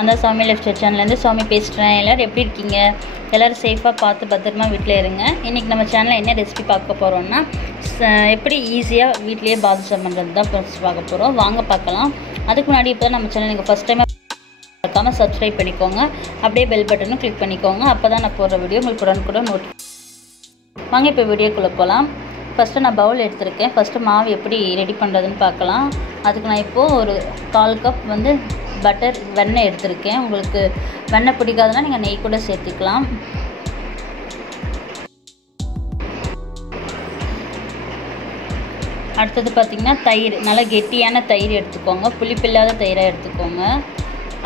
அந்த Soumi life style சேனல்லேருந்து Soumi பேசுகிறேன். எல்லோரும் எப்படி இருக்கீங்க? எல்லோரும் சேஃபாக பார்த்து பத்திரமா வீட்டில் இருங்க. இன்றைக்கி நம்ம சேனலில் என்ன ரெசிபி பார்க்க போகிறோம்னா, எப்படி ஈஸியாக வீட்லேயே பாதுஷா பண்ணுறது தான் ஃபஸ்ட் பார்க்க போகிறோம். வாங்க பார்க்கலாம். அதுக்கு முன்னாடி இப்போ தான் நம்ம சேனல் நீங்கள் ஃபஸ்ட் டைமாக பார்க்காம சப்ஸ்கிரைப் பண்ணிக்கோங்க. அப்படியே பெல் பட்டனும் கிளிக் பண்ணிக்கோங்க. அப்போ தான் நான் போடுற வீடியோ உங்களுக்கு உடனுக்குடன் வாங்க இப்போ வீடியோக்குள்ளே போகலாம். ஃபஸ்ட்டு நான் பவுல் எடுத்திருக்கேன். ஃபஸ்ட்டு மாவு எப்படி ரெடி பண்ணுறதுன்னு பார்க்கலாம். அதுக்கு நான் இப்போது ஒரு 1/4 கப் வந்து பட்டர் வெண்ணெய் எடுத்திருக்கேன். உங்களுக்கு வெண்ணெய் பிடிக்காதுன்னா நீங்கள் நெய் கூட சேர்த்துக்கலாம். அடுத்தது பார்த்திங்கன்னா தயிர், நல்லா கெட்டியான தயிர் எடுத்துக்கோங்க. புளிப்பில்லாத தயிராக எடுத்துக்கோங்க.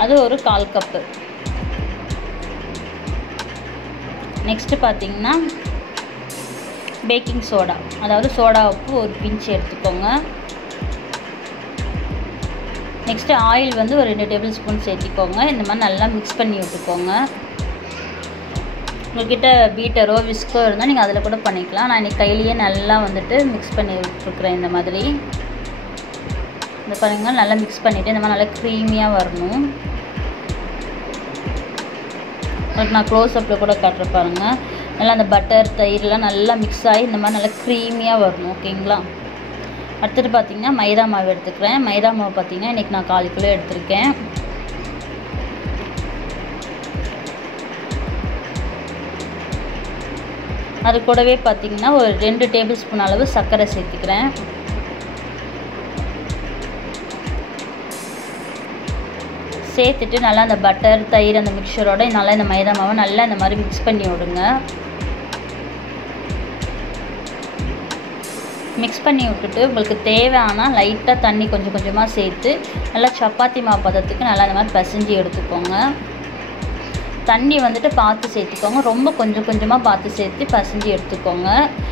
அது ஒரு 1/4 கப்பு. நெக்ஸ்ட்டு பார்த்திங்கன்னா பேக்கிங் சோடா, அதாவது சோடா உப்பு ஒரு பிஞ்ச் எடுத்துக்கோங்க. நெக்ஸ்ட்டு ஆயில் வந்து ஒரு 2 டேபிள் ஸ்பூன் சேர்த்திக்கோங்க. இந்த மாதிரி நல்லா மிக்ஸ் பண்ணி விட்டுக்கோங்க. உங்கள்கிட்ட பீட்டரோ விஸ்கோ இருந்தால் நீங்கள் அதில் கூட பண்ணிக்கலாம். நான் இன்றைக்கி கையிலேயே நல்லா வந்துட்டு மிக்ஸ் பண்ணி விட்டுருக்குறேன். இந்த மாதிரி இந்த பாருங்கள், நல்லா மிக்ஸ் பண்ணிவிட்டு இந்த மாதிரி நல்லா க்ரீமியாக வரணும். உங்களுக்கு நான் க்ளோஸ்அப்பில் கூட காட்டுற பாருங்கள். நல்லா அந்த பட்டர் தயிரெலாம் நல்லா மிக்ஸ் ஆகி இந்த மாதிரி நல்லா க்ரீமியாக வரணும். ஓகேங்களா? அடுத்தது பார்த்திங்கன்னா மைதா மாவு எடுத்துக்கிறேன். மைதா மாவு பார்த்திங்கன்னா இன்றைக்கி நான் 1/4 கிலோ எடுத்திருக்கேன். அது கூடவே பார்த்திங்கன்னா ஒரு 2 டேபிள் ஸ்பூன் அளவு சர்க்கரை சேர்த்துக்கிறேன். சேர்த்துட்டு நல்லா அந்த பட்டர் தயிர் அந்த மிக்சரோட நல்லா இந்த மைதா மாவை நல்லா இந்த மாதிரி மிக்ஸ் பண்ணி விடுங்க. மிக்ஸ் பண்ணி விட்டுட்டு உங்களுக்கு தேவையான லைட்டாக தண்ணி கொஞ்சம் கொஞ்சமாக சேர்த்து நல்லா சப்பாத்தி மாவு பதத்துக்கு நல்லா இந்த மாதிரி பிசைஞ்சு எடுத்துக்கோங்க. தண்ணி வந்துட்டு பார்த்து சேர்த்துக்கோங்க. ரொம்ப கொஞ்சம் கொஞ்சமாக பார்த்து சேர்த்து பிசைஞ்சு எடுத்துக்கோங்க.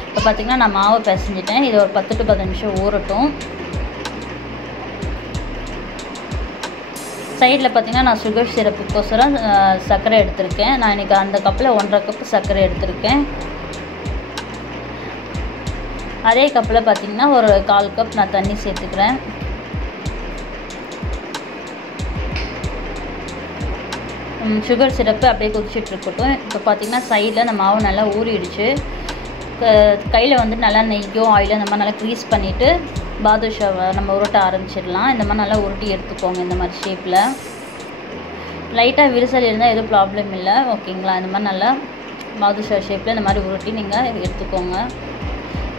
இப்போ பார்த்திங்கன்னா நான் மாவை பிசைஞ்சிட்டேன். இது ஒரு 10 to 15 நிமிஷம் ஊறட்டும். சைடில் பார்த்திங்கன்னா நான் சுகர் சிரப்புக்கோசரம் சர்க்கரை எடுத்திருக்கேன். நான் இன்றைக்கி அந்த கப்பில் 1.5 கப்பு சர்க்கரை எடுத்திருக்கேன். அதே கப்பில் பார்த்திங்கன்னா ஒரு 1/4 கப் நான் தண்ணி சேர்த்துக்கிறேன். சுகர் சிரப்பு அப்படியே கொதிச்சிட்ருக்கட்டும். இப்போ பார்த்திங்கன்னா சைடில் அந்த மாவு நல்லா ஊறிடுச்சு. கையில் வந்து நல்லா நெய்யோ ஆயிலோ இந்த மாதிரி நல்லா க்ரீஸ் பண்ணிவிட்டு பாதுஷாவை நம்ம உருட்ட ஆரம்பிச்சிடலாம். இந்த மாதிரி நல்லா உருட்டி எடுத்துக்கோங்க. இந்த மாதிரி ஷேப்பில் லைட்டாக விரிசல் இருந்தால் எதுவும் ப்ராப்ளம் இல்லை. ஓகேங்களா? இந்த மாதிரி நல்லா பாதுஷா ஷேப்பில் இந்த மாதிரி உருட்டி நீங்கள் எடுத்துக்கோங்க.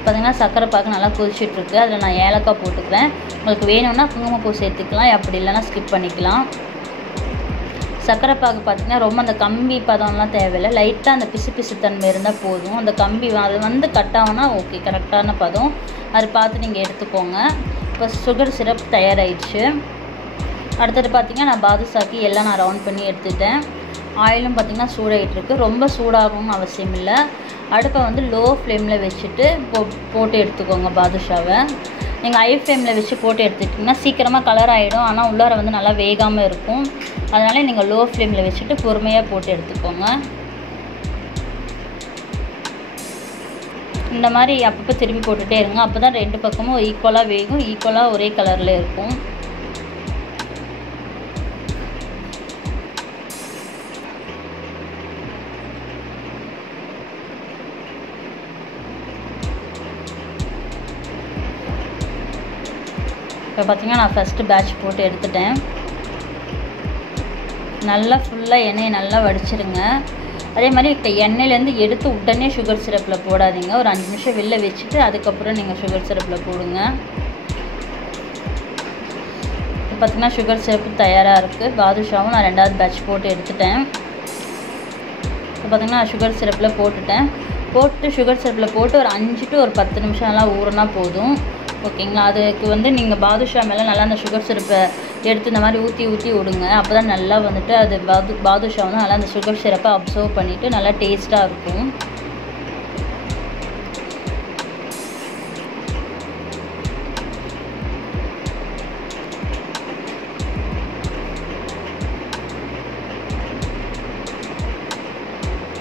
பார்த்திங்கன்னா சர்க்கரை பாக்கு நல்லா கொதிச்சிட்ருக்கு. அதில் நான் ஏலக்காய் போட்டுக்கிறேன். உங்களுக்கு வேணும்னா குங்குமப்பூ சேர்த்துக்கலாம், அப்படி இல்லைன்னா ஸ்கிப் பண்ணிக்கலாம். சர்க்கரை பாகு பார்த்திங்கன்னா ரொம்ப அந்த கம்பி பதம்லாம் தேவையில்லை. லைட்டாக அந்த பிசு பிசு தன்மை இருந்தால் போதும். அந்த கம்பி அது வந்து கட் ஆகுனா ஓகே, கரெக்டான பதம். அது பார்த்து நீங்கள் எடுத்துக்கோங்க. இப்போ சுகர் சிரப் தயாராகிடுச்சு. அடுத்தது பார்த்திங்கன்னா நான் பாதுஷாக்கு எல்லாம் நான் ரவுண்ட் பண்ணி எடுத்துட்டேன். ஆயிலும் பார்த்திங்கன்னா சூடாகிட்டுருக்கு. ரொம்ப சூடாகணும்னு அவசியம் இல்லை. அடுப்பை வந்து லோ ஃப்ளேமில் வச்சுட்டு போட்டு எடுத்துக்கோங்க. பாதுஷாவை நீங்கள் ஹை ஃப்ளேமில் வச்சு போட்டு எடுத்துக்கிட்டிங்கன்னா சீக்கிரமாக கலர் ஆகிடும். ஆனால் உள்ளார வந்து நல்லா வேகாமல் இருக்கும். அதனால் நீங்கள் லோ ஃப்ளேமில் வச்சுட்டு பொறுமையாக போட்டு எடுத்துக்கோங்க. இந்த மாதிரி அப்பப்போ திரும்பி போட்டுகிட்டே இருங்க. அப்போ தான் 2 பக்கமும் ஈக்குவலாக வேகும், ஈக்குவலாக ஒரே கலரில் இருக்கும். இப்போ பார்த்திங்கன்னா நான் ஃபஸ்ட்டு பேட்ச் போட்டு எடுத்துட்டேன். நல்லா ஃபுல்லாக எண்ணெயை நல்லா வடிச்சிருங்க. அதே மாதிரி இப்போ எண்ணெயிலேருந்து எடுத்து உடனே சுகர் சிரப்பில் போடாதீங்க. ஒரு 5 நிமிஷம் வெளில வச்சுட்டு அதுக்கப்புறம் நீங்கள் சுகர் சிரப்பில் போடுங்க. இப்போ பார்த்திங்கன்னா சுகர் சிரப்பு தயாராக இருக்குது. பாதுஷாவும் நான் 2வது பேட்ச் போட்டு எடுத்துட்டேன். இப்போ பார்த்திங்கன்னா நான் சுகர் சிரப்பில் போட்டு சுகர் சிரப்பில் போட்டு ஒரு 5 to 10 நிமிஷம் நல்லா ஊறினா போதும். ஓகேங்களா? அதுக்கு வந்து நீங்கள் பாதுஷா மேலே நல்லா அந்த சுகர் சிரப்பை எடுத்து இந்த மாதிரி ஊற்றி விடுங்க. அப்போ தான் நல்லா வந்துட்டு அது பாதுஷா வந்து நல்லா அந்த சுகர் சிரப்பை அப்சர்வ் பண்ணிவிட்டு நல்லா டேஸ்ட்டாக இருக்கும்.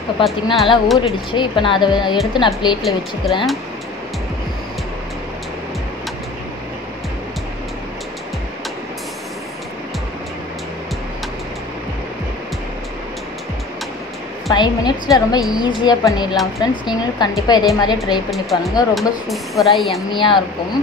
இப்போ பார்த்திங்கன்னா நல்லா ஊறிடுச்சு. இப்போ நான் அதை எடுத்து நான் பிளேட்டில் வச்சுக்கிறேன். 5 மினிட்ஸில் ரொம்ப ஈஸியாக பண்ணிடலாம் ஃப்ரெண்ட்ஸ். நீங்களும் கண்டிப்பாக இதே மாதிரியே ட்ரை பண்ணி பாருங்கள். ரொம்ப சூப்பராக எம்மியாக இருக்கும்.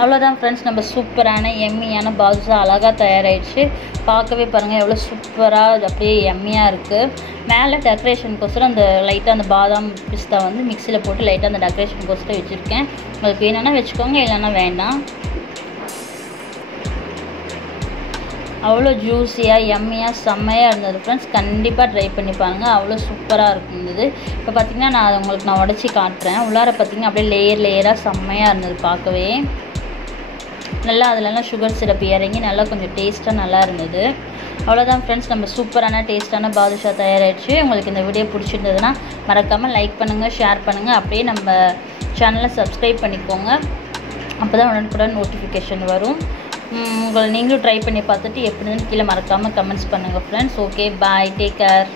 அவ்வளோதான் ஃப்ரெண்ட்ஸ், நம்ம சூப்பரான எம்மியான பாதுஷா அழகாக தயாராகிடுச்சு. பார்க்கவே பாருங்கள் எவ்வளோ சூப்பராக அப்படியே எம்மியாக இருக்குது. மேலே டெக்கரேஷனுக்கோசரம் அந்த லைட்டாக அந்த பாதாம் பிஸ்தா வந்து மிக்சியில் போட்டு லைட்டாக அந்த டெக்கரேஷனுக்கோசரம் வச்சுருக்கேன். உங்களுக்கு வேணும்னா வச்சுக்கோங்க, இல்லைன்னா வேண்டாம். அவ்வளோ ஜூஸியாக எம்மியாக செம்மையாக இருந்தது ஃப்ரெண்ட்ஸ். கண்டிப்பாக ட்ரை பண்ணி பாருங்கள். அவ்வளோ சூப்பராக இருந்தது. இப்போ பார்த்திங்கன்னா நான் உடச்சி காட்டுறேன். உள்ளார பார்த்திங்கன்னா அப்படியே லேயராக செம்மையாக இருந்தது. பார்க்கவே நல்லா அதிலலாம் சுகர் சிரப் இறங்கி நல்லா கொஞ்சம் டேஸ்ட்டாக நல்லா இருந்தது. அவ்வளோதான் ஃப்ரெண்ட்ஸ், நம்ம சூப்பரான டேஸ்ட்டான பாதுஷா தயாராகிடுச்சு. உங்களுக்கு இந்த வீடியோ பிடிச்சிருந்ததுன்னா மறக்காமல் லைக் பண்ணுங்கள், ஷேர் பண்ணுங்கள். அப்படியே நம்ம சேனலை சப்ஸ்கிரைப் பண்ணிக்கோங்க. அப்போ தான் உடனுக்குடன் நோட்டிஃபிகேஷன் வரும். நீங்களும் ட்ரை பண்ணி பார்த்துட்டு எப்படின்னு கீழே மறக்காமல் கமெண்ட்ஸ் பண்ணுங்கள் ஃப்ரெண்ட்ஸ். ஓகே, பாய், டேக் கேர்.